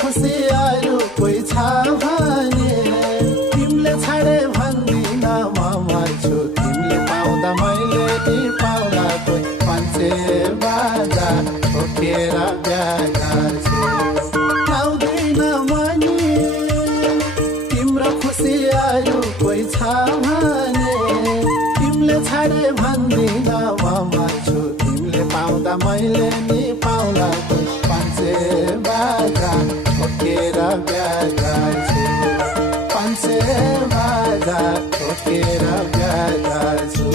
खुसी आयो कोही छ भने तिमीले छाडे भन्दिन म मर्छु तिमीले पाउँदा मैले नि पाउला कोही मान्छे बाजा ठोकेर बिहा गर्छु आउँदैन मनी तिम्रो खुसी आयो कोही छ भने तिमीले छाडे भन्दिन म मर्छु तिमीले पाउँदा मैले नि पाउला कोही मान्छे बाजा ठोकेर बिहा गर्छु पान्छे बाजा ठोकेर बिहा गर्छु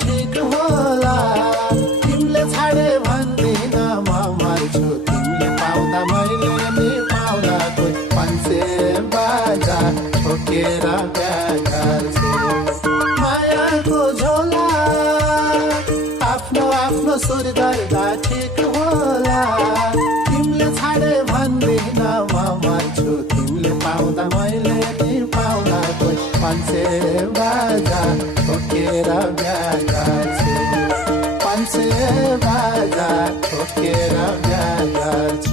ठिक होला तिमीले छाडे भन्दिन म मर्छु तिमीले पाउँदा मैले नि पाउला कोही मान्छे बाजा ठोकेर बिहा गर्छु मायाको झोला आफ्नो आफ्नो सुर गर्दा ठिक होला तिमीले छाडे भन्दिन म मर्छु तिमीले पाउँदा मैले नि पाउला कोही मान्छे बाजा ठोकेर बिहा गर्छु पान्छे बाजा ठोकेर बिहा गर्छु